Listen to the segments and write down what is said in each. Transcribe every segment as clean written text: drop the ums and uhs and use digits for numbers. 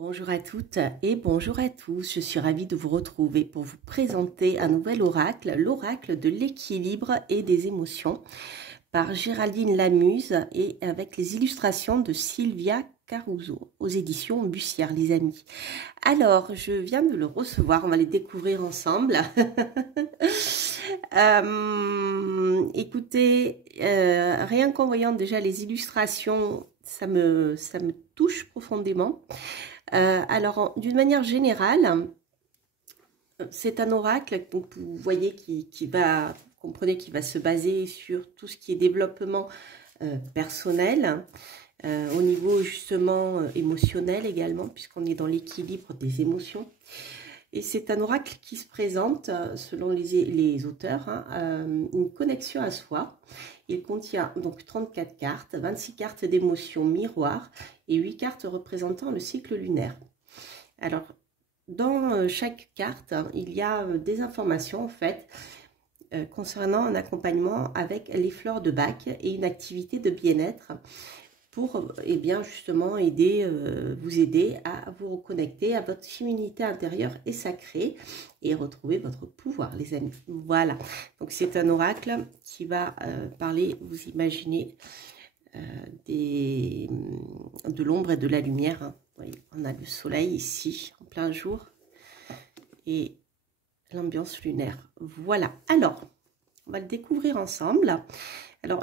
Bonjour à toutes et bonjour à tous, je suis ravie de vous retrouver pour vous présenter un nouvel oracle, l'oracle de l'équilibre et des émotions par Géraldine Lamuse et avec les illustrations de Sylvia Caruso aux éditions Bussière les amis. Alors, je viens de le recevoir, on va les découvrir ensemble. Écoutez, rien qu'en voyant déjà les illustrations, ça me touche profondément. Alors, d'une manière générale, c'est un oracle, donc vous voyez, comprenez, qui va se baser sur tout ce qui est développement personnel, au niveau justement émotionnel également, puisqu'on est dans l'équilibre des émotions. Et c'est un oracle qui se présente, selon les auteurs, une connexion à soi. Il contient donc 34 cartes, 26 cartes d'émotions miroirs et 8 cartes représentant le cycle lunaire. Alors, dans chaque carte, il y a des informations en fait concernant un accompagnement avec les fleurs de Bach et une activité de bien-être pour bien justement vous aider à vous reconnecter à votre féminité intérieure et sacrée et retrouver votre pouvoir, les amis. Voilà, donc c'est un oracle qui va parler, vous imaginez, de l'ombre et de la lumière. Hein. Vous voyez, on a le soleil ici en plein jour et l'ambiance lunaire. Voilà, alors on va le découvrir ensemble. Alors,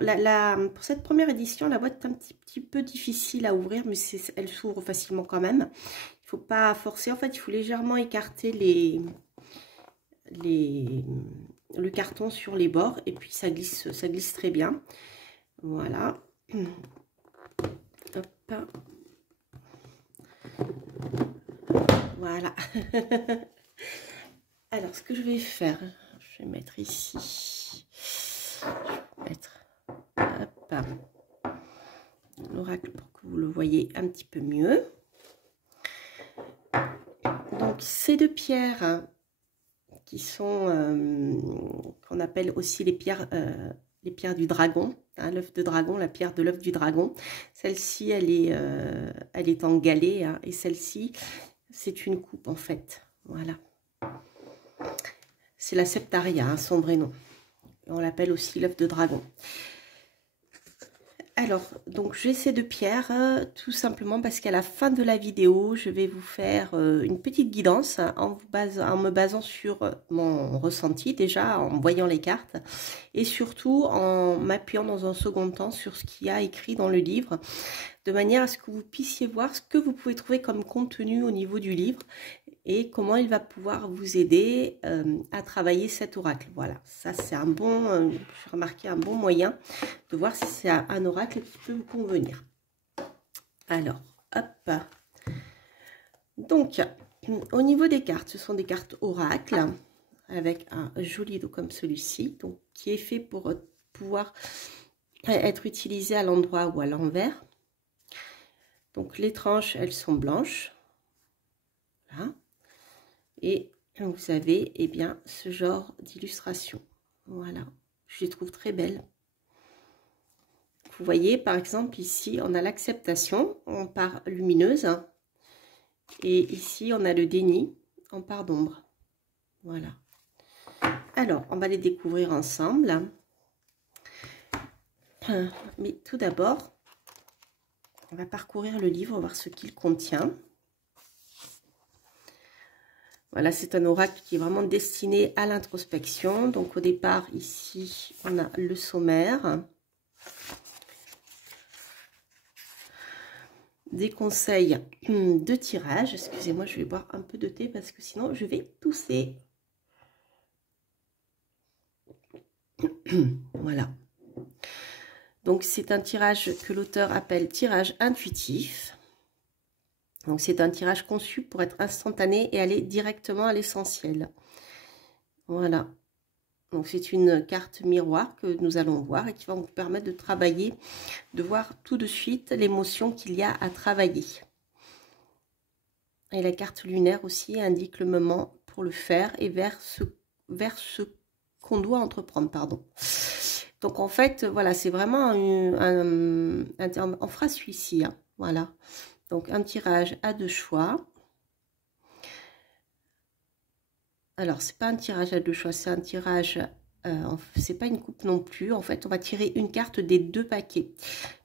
pour cette première édition, la boîte est un petit peu difficile à ouvrir, mais elle s'ouvre facilement quand même. Il ne faut pas forcer. En fait, il faut légèrement écarter le carton sur les bords et puis ça glisse très bien. Voilà. Hop. Voilà. Alors, ce que je vais faire, je vais mettre ici. Je vais mettre l'oracle pour que vous le voyez un petit peu mieux. Donc ces deux pierres qui sont qu'on appelle aussi les pierres du dragon, hein, l'œuf de dragon, la pierre de l'œuf du dragon. Celle-ci elle est en galet, hein, et celle-ci c'est une coupe en fait. Voilà, c'est la septaria, hein, son vrai nom. On l'appelle aussi l'œuf de dragon. Alors, donc j'ai ces deux pierres, tout simplement parce qu'à la fin de la vidéo, je vais vous faire une petite guidance en me basant sur mon ressenti déjà, en voyant les cartes, et surtout en m'appuyant dans un second temps sur ce qu'il y a écrit dans le livre, de manière à ce que vous puissiez voir ce que vous pouvez trouver comme contenu au niveau du livre, et comment il va pouvoir vous aider à travailler cet oracle. Voilà, ça c'est un bon, j'ai remarqué un bon moyen de voir si c'est un oracle qui peut vous convenir. Alors, hop. Donc, au niveau des cartes, ce sont des cartes oracle avec un joli dos comme celui-ci, donc qui est fait pour pouvoir être utilisé à l'endroit ou à l'envers. Donc, les tranches, elles sont blanches. Voilà. Et vous avez ce genre d'illustration. Voilà, je les trouve très belles. Vous voyez, par exemple, ici, on a l'acceptation en part lumineuse. Et ici, on a le déni en part d'ombre. Voilà. Alors, on va les découvrir ensemble. Mais tout d'abord, on va parcourir le livre, voir ce qu'il contient. Voilà, c'est un oracle qui est vraiment destiné à l'introspection. Donc, au départ, ici, on a le sommaire. Des conseils de tirage. Excusez-moi, je vais boire un peu de thé parce que sinon, je vais tousser. Voilà. Donc, c'est un tirage que l'auteur appelle tirage intuitif. Donc, c'est un tirage conçu pour être instantané et aller directement à l'essentiel. Voilà. Donc, c'est une carte miroir que nous allons voir et qui va vous permettre de travailler, de voir tout de suite l'émotion qu'il y a à travailler. Et la carte lunaire aussi indique le moment pour le faire et vers ce qu'on doit entreprendre, pardon. Donc, en fait, voilà, c'est vraiment un terme. On fera celui-ci, hein, voilà. Donc un tirage à 2 choix. Alors c'est pas un tirage à 2 choix, c'est un tirage, c'est pas une coupe non plus. En fait, on va tirer une carte des 2 paquets,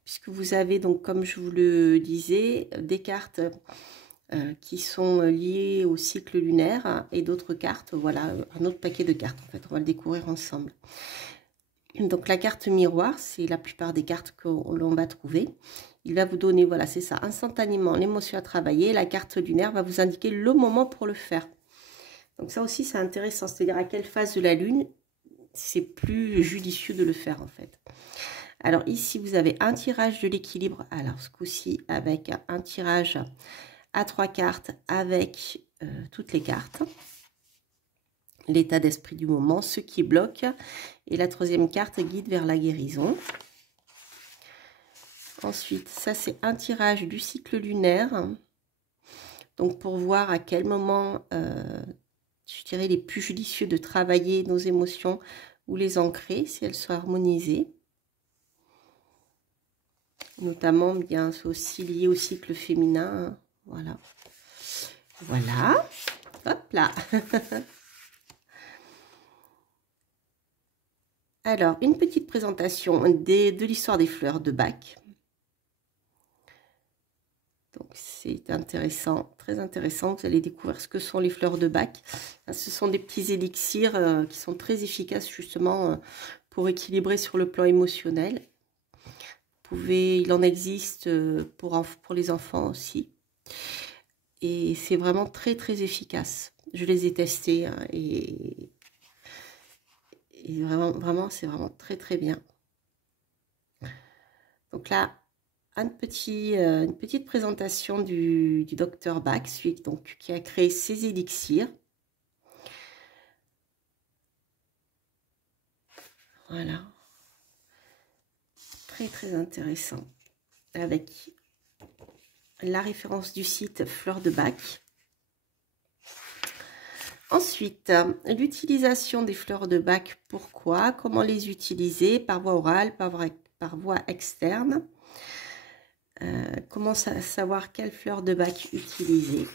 puisque vous avez donc, comme je vous le disais, des cartes qui sont liées au cycle lunaire, hein, et d'autres cartes, voilà, un autre paquet de cartes. En fait, on va le découvrir ensemble. Donc la carte miroir, c'est la plupart des cartes que l'on va trouver. Il va vous donner, voilà, c'est ça, instantanément l'émotion à travailler. La carte lunaire va vous indiquer le moment pour le faire. Donc ça aussi, c'est intéressant, c'est-à-dire à quelle phase de la lune, c'est plus judicieux de le faire en fait. Alors ici, vous avez un tirage de l'équilibre. Alors ce coup-ci, avec un tirage à 3 cartes avec toutes les cartes. L'état d'esprit du moment, ce qui bloque. Et la 3e carte, guide vers la guérison. Ensuite, ça c'est un tirage du cycle lunaire. Donc pour voir à quel moment, je dirais, il est plus judicieux de travailler nos émotions ou les ancrer, si elles sont harmonisées. Notamment, bien, c'est aussi lié au cycle féminin. Voilà. Voilà. Hop là. Alors, une petite présentation de l'histoire des fleurs de Bach. Donc, c'est intéressant, très intéressant. Vous allez découvrir ce que sont les fleurs de Bach. Ce sont des petits élixirs qui sont très efficaces, justement, pour équilibrer sur le plan émotionnel. Il en existe pour les enfants aussi. Et c'est vraiment très, très efficace. Je les ai testés, hein, et vraiment, c'est vraiment très, très bien. Donc là, une petite présentation du docteur Bach, celui donc, qui a créé ces élixirs. Voilà. Très, très intéressant. Avec la référence du site Fleurs de Bach. Ensuite, l'utilisation des fleurs de Bach. Pourquoi? Comment les utiliser? Par voie orale, par voie externe. Comment savoir quelle fleur de Bach utiliser?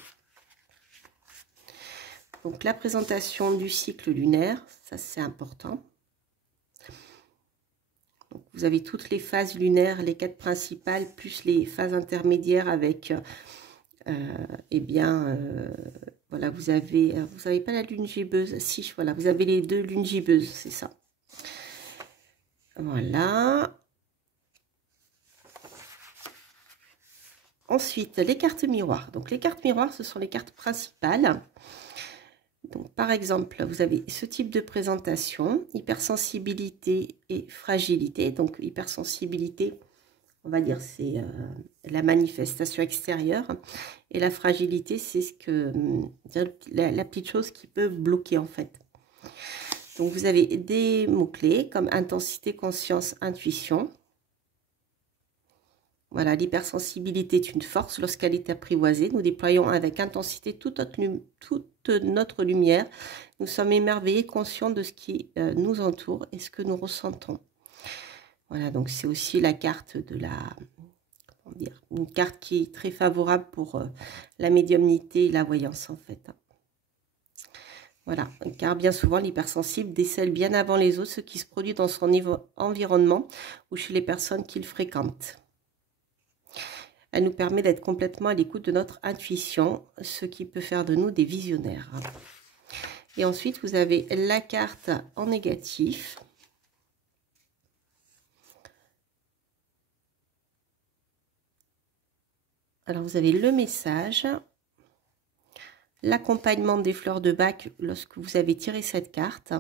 Donc la présentation du cycle lunaire, ça c'est important. Donc, vous avez toutes les phases lunaires, les 4 principales, plus les phases intermédiaires avec, voilà, vous avez pas la lune gibbeuse, si, voilà, vous avez les 2 lunes gibbeuses, c'est ça. Voilà. Ensuite, les cartes miroirs. Donc, les cartes miroirs, ce sont les cartes principales. Donc, par exemple, vous avez ce type de présentation, hypersensibilité et fragilité. Donc, hypersensibilité, on va dire, c'est la manifestation extérieure. Et la fragilité, c'est la petite chose qui peut bloquer, en fait. Donc, vous avez des mots-clés comme intensité, conscience, intuition. Voilà, l'hypersensibilité est une force. Lorsqu'elle est apprivoisée, nous déployons avec intensité toute notre lumière. Nous sommes émerveillés, conscients de ce qui nous entoure et ce que nous ressentons. Voilà, donc c'est aussi la carte de la... Comment dire, une carte qui est très favorable pour la médiumnité et la voyance, en fait. Voilà, car bien souvent, l'hypersensible décèle bien avant les autres ce qui se produit dans son environnement ou chez les personnes qu'il fréquente. Elle nous permet d'être complètement à l'écoute de notre intuition, ce qui peut faire de nous des visionnaires. Et ensuite, vous avez la carte en négatif. Alors, vous avez le message, l'accompagnement des fleurs de Bach lorsque vous avez tiré cette carte.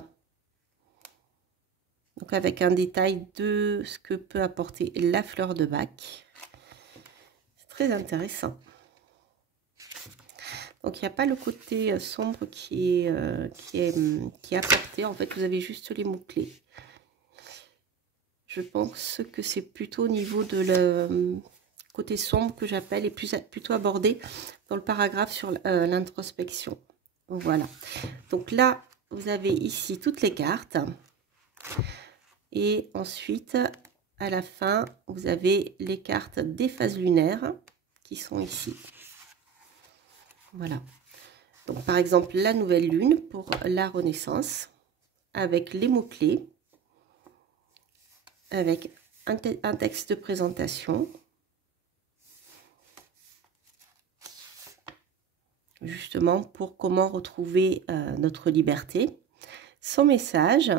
Donc, avec un détail de ce que peut apporter la fleur de Bach. Très intéressant. Donc, il n'y a pas le côté sombre qui est apporté. En fait, vous avez juste les mots-clés. Je pense que c'est plutôt au niveau de le côté sombre que j'appelle et plutôt abordé dans le paragraphe sur l'introspection. Voilà. Donc là, vous avez ici toutes les cartes. Et ensuite, à la fin, vous avez les cartes des phases lunaires. qui sont ici. Voilà. Donc, par exemple, la nouvelle lune pour la renaissance, avec les mots-clés, avec un texte de présentation, justement pour comment retrouver notre liberté, son message,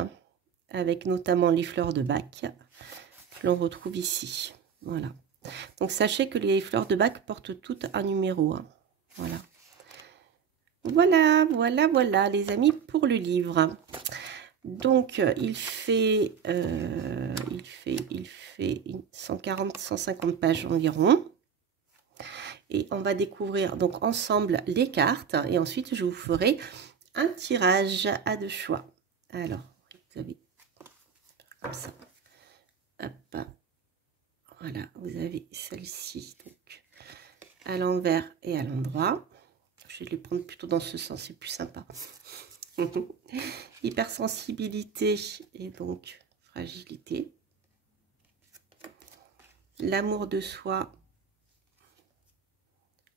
avec notamment les fleurs de Bach, que l'on retrouve ici. Voilà. Donc, sachez que les fleurs de Bach portent toutes un numéro. Hein. Voilà. Voilà, les amis, pour le livre. Donc, il fait 140-150 pages environ. Et on va découvrir donc ensemble les cartes. Et ensuite, je vous ferai un tirage à deux choix. Alors, vous avez comme ça. Hop. Voilà, vous avez celle-ci donc à l'envers et à l'endroit. Je vais les prendre plutôt dans ce sens, c'est plus sympa. Hypersensibilité et donc fragilité. L'amour de soi.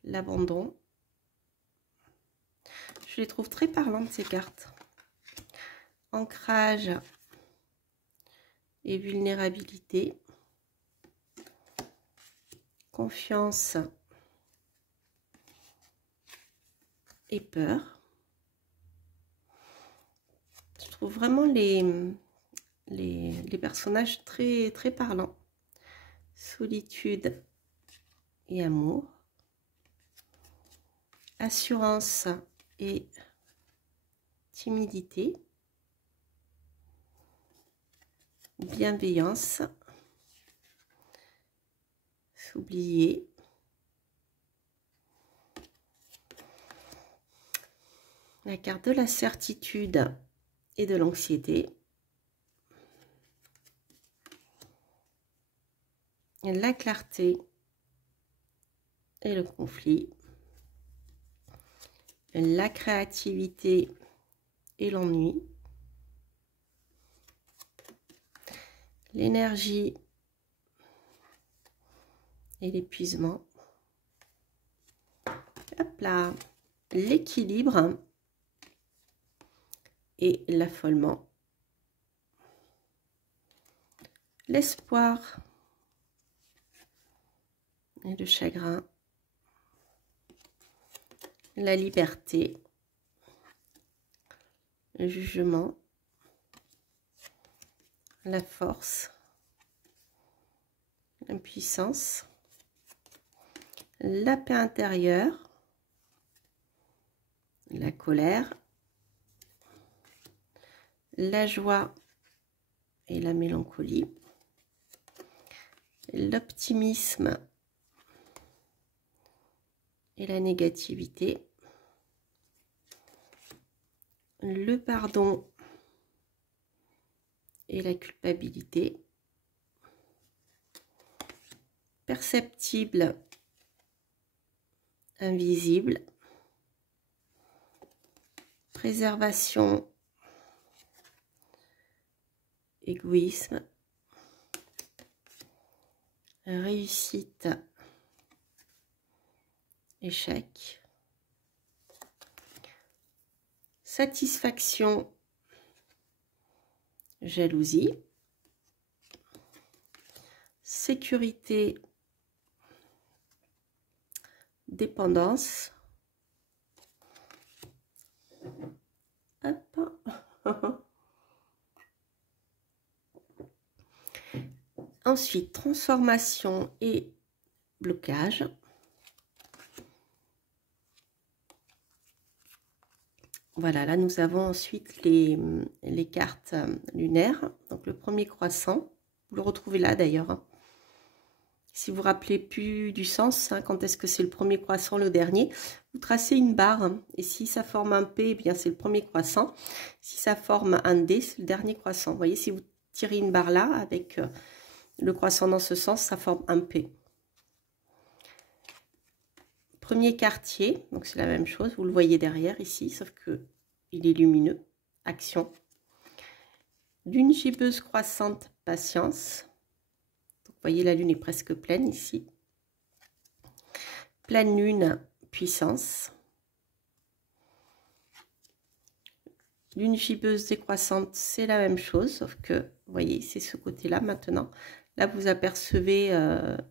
L'abandon. Je les trouve très parlantes ces cartes. Ancrage et vulnérabilité. Confiance et peur. Je trouve vraiment les personnages très, très parlants. Solitude et amour. Assurance et timidité. Bienveillance. S'oublier. La carte de la certitude et de l'anxiété. La clarté et le conflit. La créativité et l'ennui. L'énergie et l'épuisement. Hop là. L'équilibre et l'affolement. L'espoir et le chagrin. La liberté. Le jugement. La force. L'impuissance. La paix intérieure. La colère. La joie et la mélancolie. L'optimisme et la négativité. Le pardon et la culpabilité. Perceptible, invisible. Préservation, égoïsme. Réussite, échec. Satisfaction, jalousie. Sécurité, dépendance. Hop. Ensuite, transformation et blocage. Voilà, là nous avons ensuite les cartes lunaires. Donc le premier croissant, vous le retrouvez là d'ailleurs. Hein. Si vous vous rappelez plus du sens, hein, quand est-ce que c'est le premier croissant, le dernier, vous tracez une barre. Hein, et si ça forme un P, eh bien c'est le premier croissant. Si ça forme un D, c'est le dernier croissant. Vous voyez, si vous tirez une barre là, avec le croissant dans ce sens, ça forme un P. Premier quartier, donc c'est la même chose, vous le voyez derrière ici, sauf que il est lumineux. Action. Lune gibbeuse croissante, patience. Donc, vous voyez, la lune est presque pleine ici. pleine lune, puissance. Lune gibbeuse décroissante, c'est la même chose, sauf que, vous voyez, c'est ce côté-là maintenant. Là, vous apercevez,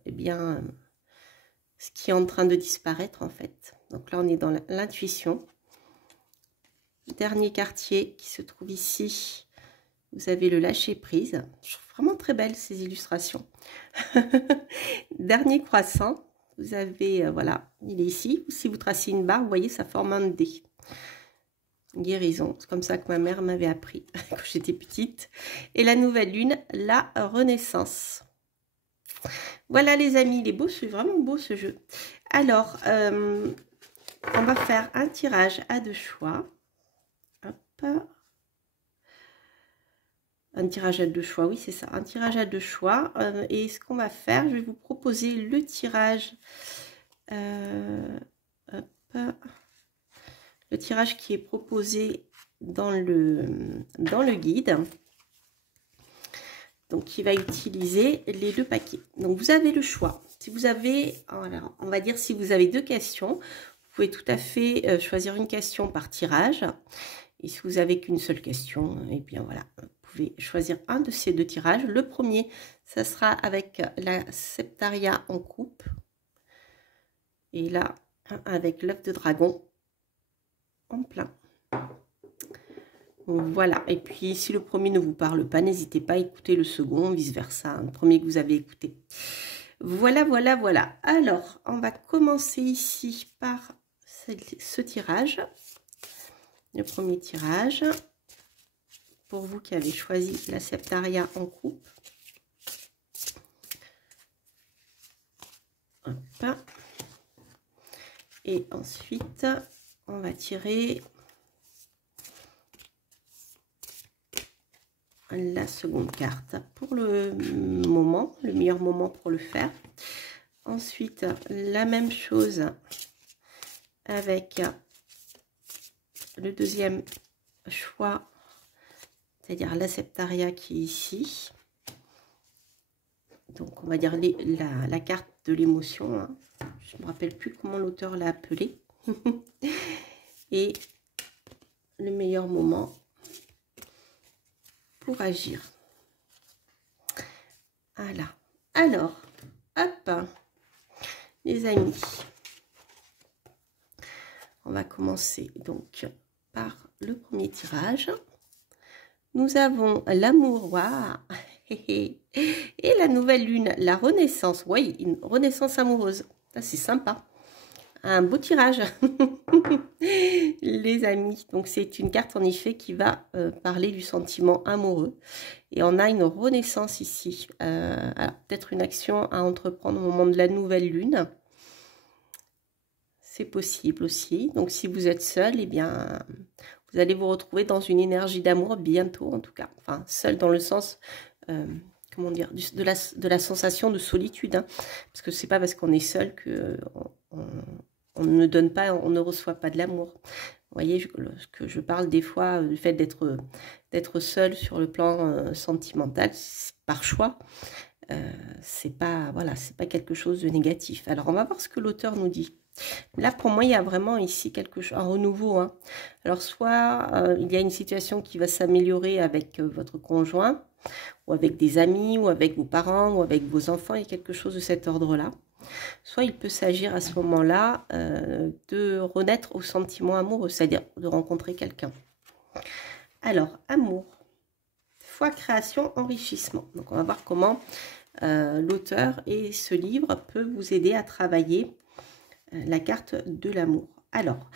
eh bien, ce qui est en train de disparaître, en fait. Donc là, on est dans l'intuition. Dernier quartier qui se trouve ici, vous avez le lâcher-prise. Je trouve vraiment très belles ces illustrations. Dernier croissant, vous avez, voilà, il est ici. Si vous tracez une barre, vous voyez, ça forme un D. Guérison, c'est comme ça que ma mère m'avait appris quand j'étais petite. Et la nouvelle lune, la renaissance. Voilà les amis, il est beau, c'est vraiment beau ce jeu. Alors, on va faire un tirage à deux choix. Hop. Un tirage à deux choix, oui c'est ça, un tirage à deux choix. Et ce qu'on va faire, je vais vous proposer le tirage. Hop. Le tirage qui est proposé dans le guide. Donc, qui va utiliser les deux paquets. Donc, vous avez le choix. Si vous avez, alors, on va dire si vous avez deux questions, vous pouvez tout à fait choisir une question par tirage. Et si vous avez qu'une seule question, et bien voilà, vous pouvez choisir un de ces deux tirages. Le premier, ça sera avec la Septaria en coupe. Et là, avec l'œuf de dragon en plein. Voilà, et puis si le premier ne vous parle pas, n'hésitez pas à écouter le second, vice versa, le premier que vous avez écouté. Voilà, voilà, voilà. Alors, on va commencer ici par ce tirage. Le premier tirage. Pour vous qui avez choisi la Septaria en coupe. Hop. Et ensuite, on va tirer la seconde carte pour le moment, le meilleur moment pour le faire. Ensuite, la même chose avec le deuxième choix, c'est-à-dire la Septaria qui est ici. Donc, on va dire la carte de l'émotion. Hein. Je ne me rappelle plus comment l'auteur l'a appelé. Et le meilleur moment pour agir. Voilà. Alors, hop, les amis, on va commencer donc par le premier tirage. Nous avons l'amour, waouh, et la nouvelle lune, la renaissance. Oui, une renaissance amoureuse. Ça, c'est sympa. Un beau tirage, les amis. Donc, c'est une carte, en effet, qui va parler du sentiment amoureux. Et on a une renaissance ici. Peut-être une action à entreprendre au moment de la nouvelle lune. C'est possible aussi. Donc, si vous êtes seul, eh bien, vous allez vous retrouver dans une énergie d'amour bientôt, en tout cas. Enfin, seul dans le sens... comment dire, de la sensation de solitude. Hein. Parce que c'est pas parce qu'on est seul que... on ne donne pas, on ne reçoit pas de l'amour. Vous voyez, que je parle des fois du fait d'être seul sur le plan sentimental, par choix. C'est pas, voilà, c'est pas quelque chose de négatif. Alors, on va voir ce que l'auteur nous dit. Là, pour moi, il y a vraiment ici quelque chose, un renouveau. Hein. Alors, soit il y a une situation qui va s'améliorer avec votre conjoint, ou avec des amis, ou avec vos parents, ou avec vos enfants. Il y a quelque chose de cet ordre-là. Soit il peut s'agir à ce moment-là de renaître au sentiment amoureux, c'est-à-dire de rencontrer quelqu'un. Alors, amour, foi, création, enrichissement. Donc, on va voir comment l'auteur et ce livre peut vous aider à travailler la carte de l'amour. Alors,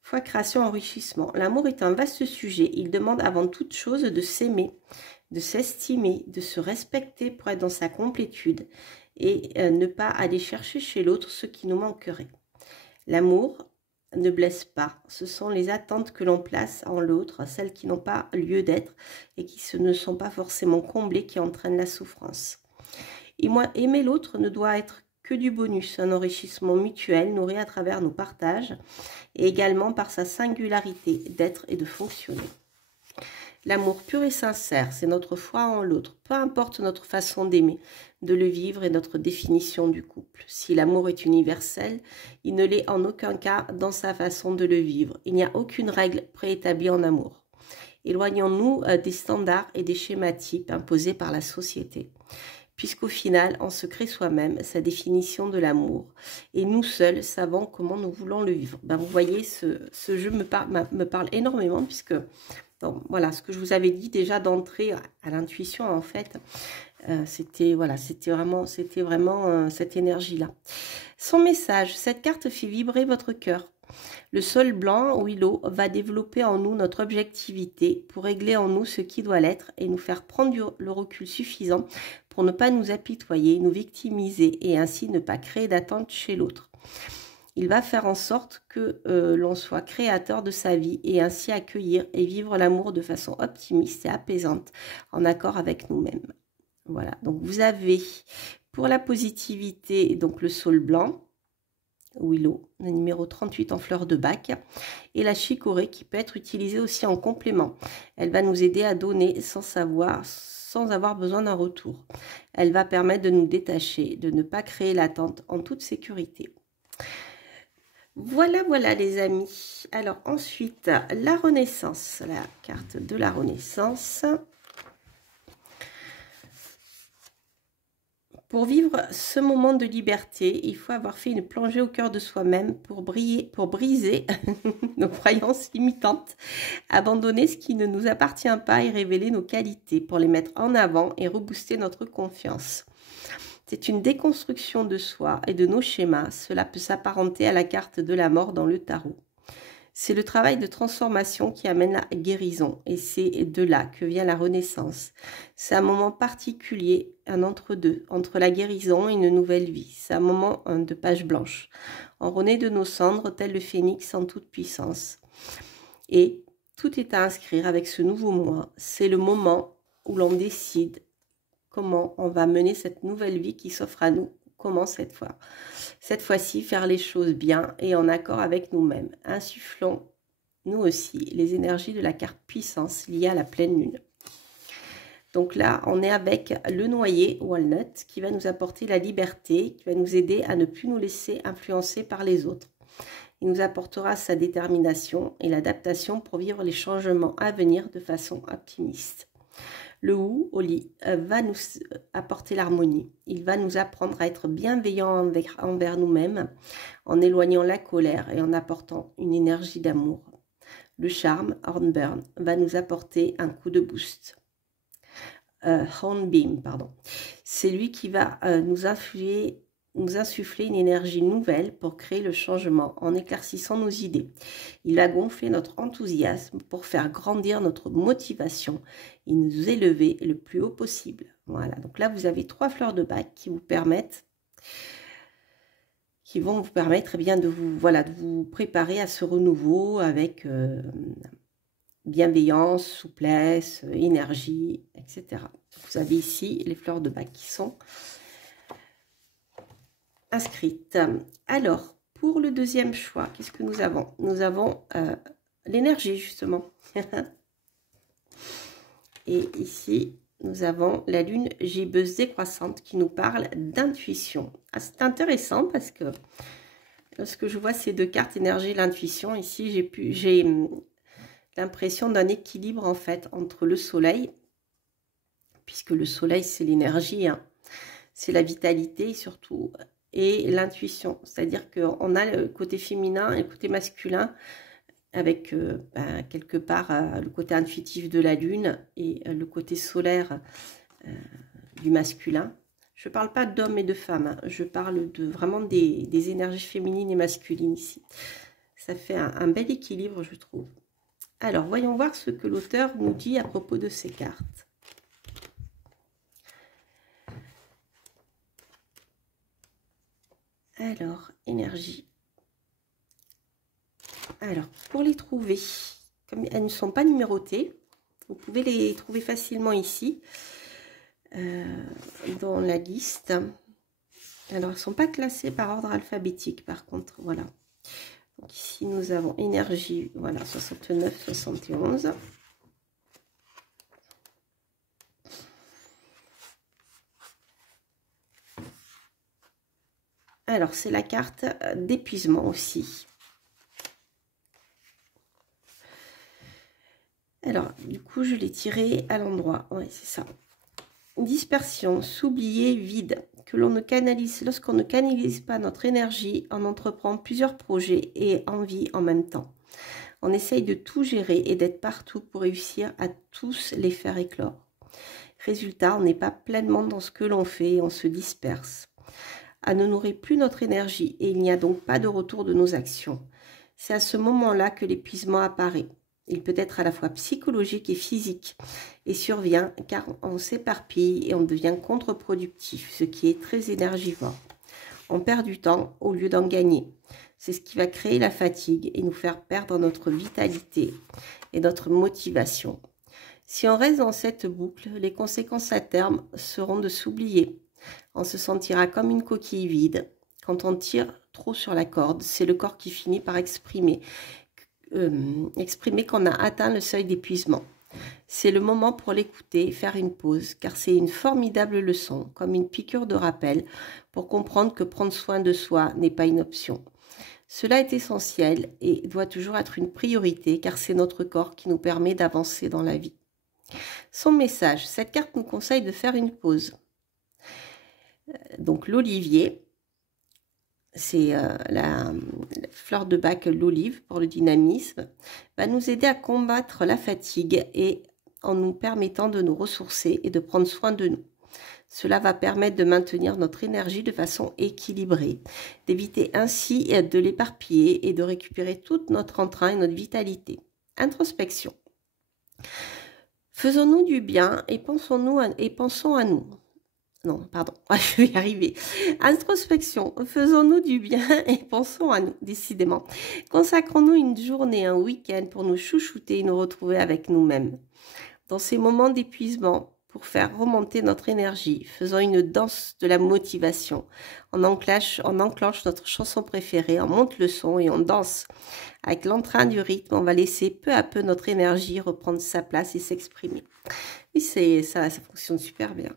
foi, création, enrichissement. L'amour est un vaste sujet. Il demande avant toute chose de s'aimer, de s'estimer, de se respecter pour être dans sa complétude et ne pas aller chercher chez l'autre ce qui nous manquerait. L'amour ne blesse pas. Ce sont les attentes que l'on place en l'autre, celles qui n'ont pas lieu d'être et qui ne sont pas forcément comblées, qui entraînent la souffrance. Et moi, aimer l'autre ne doit être que du bonus, un enrichissement mutuel nourri à travers nos partages et également par sa singularité d'être et de fonctionner. L'amour pur et sincère, c'est notre foi en l'autre. Peu importe notre façon d'aimer, de le vivre et notre définition du couple. Si l'amour est universel, il ne l'est en aucun cas dans sa façon de le vivre. Il n'y a aucune règle préétablie en amour. Éloignons-nous des standards et des schématypes imposés par la société. Puisqu'au final, on se crée soi-même sa définition de l'amour. Et nous seuls savons comment nous voulons le vivre. Ben, vous voyez, ce jeu me parle énormément, puisque donc, voilà, ce que je vous avais dit déjà d'entrer à l'intuition, en fait, c'était vraiment cette énergie-là. Son message, cette carte fait vibrer votre cœur. Le sol blanc, Willow, va développer en nous notre objectivité pour régler en nous ce qui doit l'être et nous faire prendre le recul suffisant pour ne pas nous apitoyer, nous victimiser et ainsi ne pas créer d'attente chez l'autre. Il va faire en sorte que l'on soit créateur de sa vie et ainsi accueillir et vivre l'amour de façon optimiste et apaisante, en accord avec nous-mêmes. Voilà, donc vous avez pour la positivité donc le saule blanc, Willow, le numéro 38 en fleur de bac, et la chicorée qui peut être utilisée aussi en complément. Elle va nous aider à donner sans avoir besoin d'un retour. Elle va permettre de nous détacher, de ne pas créer l'attente en toute sécurité. Voilà, voilà les amis. Alors ensuite, la Renaissance, la carte de la Renaissance. Pour vivre ce moment de liberté, il faut avoir fait une plongée au cœur de soi-même pour briser nos croyances limitantes, abandonner ce qui ne nous appartient pas et révéler nos qualités pour les mettre en avant et rebooster notre confiance. C'est une déconstruction de soi et de nos schémas. Cela peut s'apparenter à la carte de la mort dans le tarot. C'est le travail de transformation qui amène la guérison et c'est de là que vient la renaissance. C'est un moment particulier, un entre-deux, entre la guérison et une nouvelle vie. C'est un moment de page blanche. On renaît de nos cendres tel le phénix en toute puissance. Et tout est à inscrire avec ce nouveau mois. C'est le moment où l'on décide comment on va mener cette nouvelle vie qui s'offre à nous. Comment cette fois? Cette fois-ci, faire les choses bien et en accord avec nous-mêmes. Insufflons, nous aussi, les énergies de la carte puissance liée à la pleine lune. Donc là, on est avec le noyer Walnut qui va nous apporter la liberté, qui va nous aider à ne plus nous laisser influencer par les autres. Il nous apportera sa détermination et l'adaptation pour vivre les changements à venir de façon optimiste. Le Wu, au lit, va nous apporter l'harmonie. Il va nous apprendre à être bienveillants envers nous-mêmes, en éloignant la colère et en apportant une énergie d'amour. Le charme, Hornburn, va nous apporter un coup de boost. Hornbeam, pardon. C'est lui qui va nous insuffler une énergie nouvelle pour créer le changement en éclaircissant nos idées. Il va gonfler notre enthousiasme pour faire grandir notre motivation et nous élever le plus haut possible. Voilà, donc là vous avez 3 fleurs de bac qui vont vous permettre eh bien, de vous préparer à ce renouveau avec bienveillance, souplesse, énergie, etc. Vous avez ici les fleurs de bac qui sont inscrite. Alors, pour le deuxième choix, qu'est-ce que nous avons? Nous avons l'énergie, justement. Et ici, nous avons la lune gibbeuse décroissante qui nous parle d'intuition. Ah, c'est intéressant parce que lorsque je vois ces deux cartes, énergie et l'intuition, ici, j'ai l'impression d'un équilibre, en fait, entre le soleil, puisque le soleil, c'est l'énergie, hein, c'est la vitalité, et surtout... et l'intuition, c'est-à-dire qu'on a le côté féminin et le côté masculin avec quelque part le côté intuitif de la lune et le côté solaire du masculin. Je ne parle pas d'hommes et de femmes, hein, je parle vraiment des énergies féminines et masculines ici. Ça fait un bel équilibre, je trouve. Alors, voyons voir ce que l'auteur nous dit à propos de ces cartes. Alors, énergie. Alors, pour les trouver, comme elles ne sont pas numérotées, vous pouvez les trouver facilement ici, dans la liste. Alors, elles ne sont pas classées par ordre alphabétique, par contre, voilà. Donc, ici, nous avons énergie, voilà, 69, 71. Alors, c'est la carte d'épuisement aussi. Alors, du coup, je l'ai tiré à l'endroit. Oui, c'est ça. Dispersion, s'oublier, vide. Que l'on ne canalise, lorsqu'on ne canalise pas notre énergie, on entreprend plusieurs projets et envies en même temps. On essaye de tout gérer et d'être partout pour réussir à tous les faire éclore. Résultat, on n'est pas pleinement dans ce que l'on fait et on se disperse. On ne nourrit plus notre énergie et il n'y a donc pas de retour de nos actions. C'est à ce moment-là que l'épuisement apparaît. Il peut être à la fois psychologique et physique et survient car on s'éparpille et on devient contre-productif, ce qui est très énergivore. On perd du temps au lieu d'en gagner. C'est ce qui va créer la fatigue et nous faire perdre notre vitalité et notre motivation. Si on reste dans cette boucle, les conséquences à terme seront de s'oublier. On se sentira comme une coquille vide. Quand on tire trop sur la corde, c'est le corps qui finit par exprimer qu'on a atteint le seuil d'épuisement. C'est le moment pour l'écouter et faire une pause, car c'est une formidable leçon, comme une piqûre de rappel, pour comprendre que prendre soin de soi n'est pas une option. Cela est essentiel et doit toujours être une priorité, car c'est notre corps qui nous permet d'avancer dans la vie. Son message, cette carte nous conseille de faire une pause. Donc l'olivier, c'est la fleur de bac, l'olive pour le dynamisme, va nous aider à combattre la fatigue et en nous permettant de nous ressourcer et de prendre soin de nous. Cela va permettre de maintenir notre énergie de façon équilibrée, d'éviter ainsi de l'éparpiller et de récupérer tout notre entrain et notre vitalité. Introspection. Faisons-nous du bien et pensons à nous. Non, pardon, je vais y arriver. Introspection, faisons-nous du bien et pensons à nous, décidément. Consacrons-nous une journée, un week-end pour nous chouchouter et nous retrouver avec nous-mêmes. Dans ces moments d'épuisement, pour faire remonter notre énergie, faisons une danse de la motivation. On enclenche notre chanson préférée, on monte le son et on danse. Avec l'entrain du rythme, on va laisser peu à peu notre énergie reprendre sa place et s'exprimer. Oui, ça fonctionne super bien.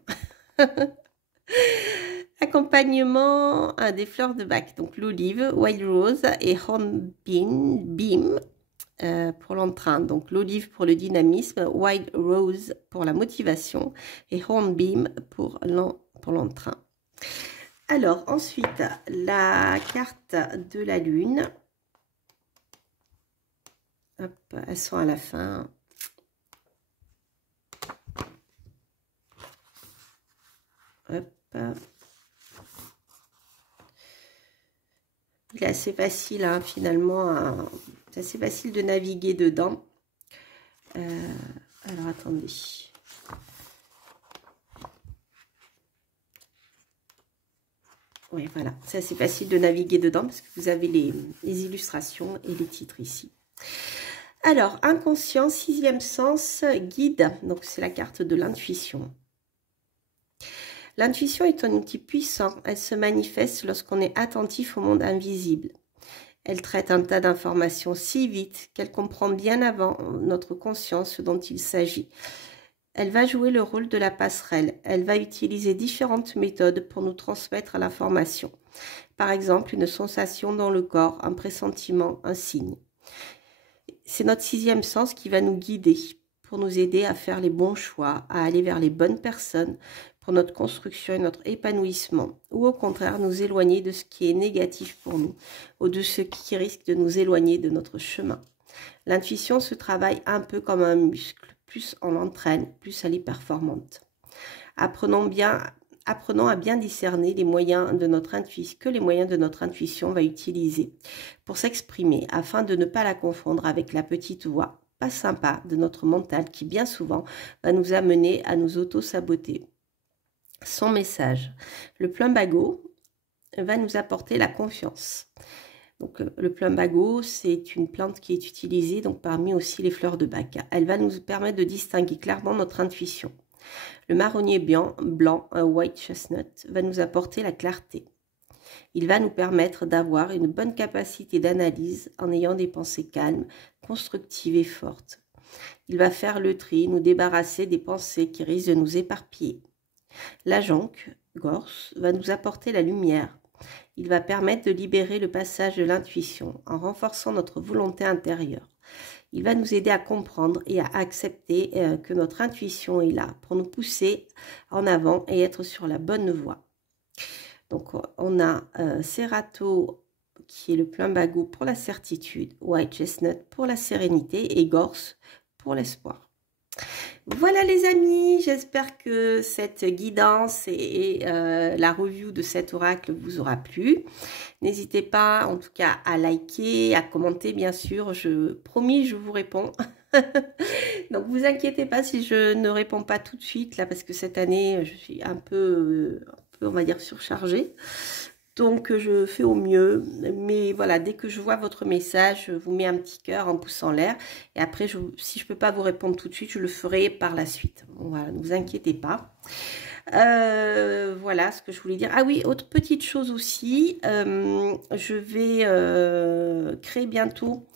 Accompagnement des fleurs de bac, donc l'olive, wild rose et hornbeam pour l'entrain. Donc l'olive pour le dynamisme, wild rose pour la motivation et hornbeam pour l'entrain. Alors ensuite, la carte de la lune. Hop, elles sont à la fin. Hop. Il est assez facile, hein, finalement, c'est assez facile de naviguer dedans. Alors, attendez. Oui, voilà, c'est assez facile de naviguer dedans parce que vous avez les illustrations et les titres ici. Alors, inconscient, sixième sens, guide. Donc, c'est la carte de l'intuition. L'intuition est un outil puissant. Elle se manifeste lorsqu'on est attentif au monde invisible. Elle traite un tas d'informations si vite qu'elle comprend bien avant notre conscience ce dont il s'agit. Elle va jouer le rôle de la passerelle. Elle va utiliser différentes méthodes pour nous transmettre l'information. Par exemple, une sensation dans le corps, un pressentiment, un signe. C'est notre sixième sens qui va nous guider pour nous aider à faire les bons choix, à aller vers les bonnes personnes, pour notre construction et notre épanouissement, ou au contraire nous éloigner de ce qui est négatif pour nous, ou de ce qui risque de nous éloigner de notre chemin. L'intuition se travaille un peu comme un muscle, plus on l'entraîne, plus elle est performante. Apprenons à bien discerner les moyens de notre intuition, que les moyens de notre intuition va utiliser pour s'exprimer, afin de ne pas la confondre avec la petite voix pas sympa de notre mental qui bien souvent va nous amener à nous auto-saboter. Son message, le plumbago va nous apporter la confiance. Donc le plumbago, c'est une plante qui est utilisée donc parmi aussi les fleurs de bac. Elle va nous permettre de distinguer clairement notre intuition. Le marronnier blanc, un white chestnut, va nous apporter la clarté. Il va nous permettre d'avoir une bonne capacité d'analyse en ayant des pensées calmes, constructives et fortes. Il va faire le tri, nous débarrasser des pensées qui risquent de nous éparpiller. La jonque, gorse, va nous apporter la lumière. Il va permettre de libérer le passage de l'intuition en renforçant notre volonté intérieure. Il va nous aider à comprendre et à accepter que notre intuition est là pour nous pousser en avant et être sur la bonne voie. Donc, on a Serato qui est le plumbago pour la certitude, White Chestnut pour la sérénité et Gorse pour l'espoir. Voilà les amis, j'espère que cette guidance et la review de cet oracle vous aura plu. N'hésitez pas en tout cas à liker, à commenter bien sûr, promis je vous réponds. Donc vous inquiétez pas si je ne réponds pas tout de suite là parce que cette année je suis un peu on va dire surchargée. Donc, je fais au mieux. Mais voilà, dès que je vois votre message, je vous mets un petit cœur, un pouce en l'air. Et après, si je ne peux pas vous répondre tout de suite, je le ferai par la suite. Voilà, ne vous inquiétez pas. Voilà ce que je voulais dire. Ah oui, autre petite chose aussi. Je vais créer bientôt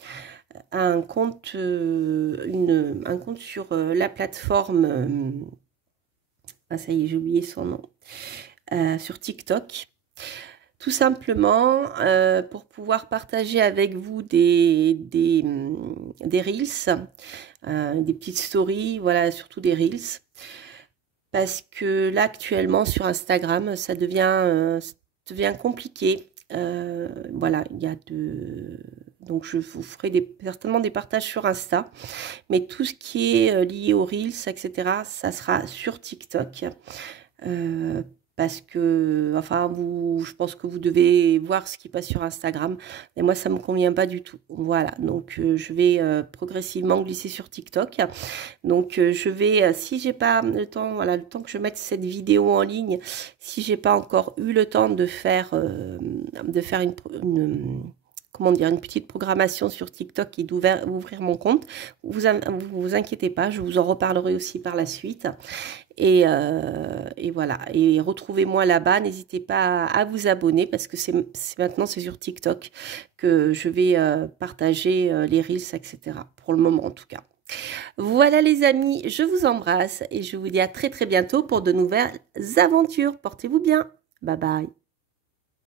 un compte, un compte sur la plateforme. Ah, ça y est, j'ai oublié son nom. Sur TikTok. Tout simplement pour pouvoir partager avec vous des Reels, des petites stories, voilà, surtout des Reels. Parce que là, actuellement, sur Instagram, ça devient compliqué. Voilà, il y a donc, je vous ferai certainement des partages sur Insta. Mais tout ce qui est lié aux Reels, etc., ça sera sur TikTok. Parce que, enfin, je pense que vous devez voir ce qui passe sur Instagram. Et moi, ça ne me convient pas du tout. Voilà, donc je vais progressivement glisser sur TikTok. Donc, je vais, si j'ai pas le temps, voilà, le temps que je mette cette vidéo en ligne, si j'ai pas encore eu le temps de faire comment dire, une petite programmation sur TikTok et d'ouvrir mon compte. Vous inquiétez pas, je vous en reparlerai aussi par la suite. Et voilà, et retrouvez-moi là-bas, n'hésitez pas à vous abonner parce que maintenant c'est sur TikTok que je vais partager les Reels, etc. Pour le moment en tout cas. Voilà les amis, je vous embrasse et je vous dis à très très bientôt pour de nouvelles aventures. Portez-vous bien, bye bye.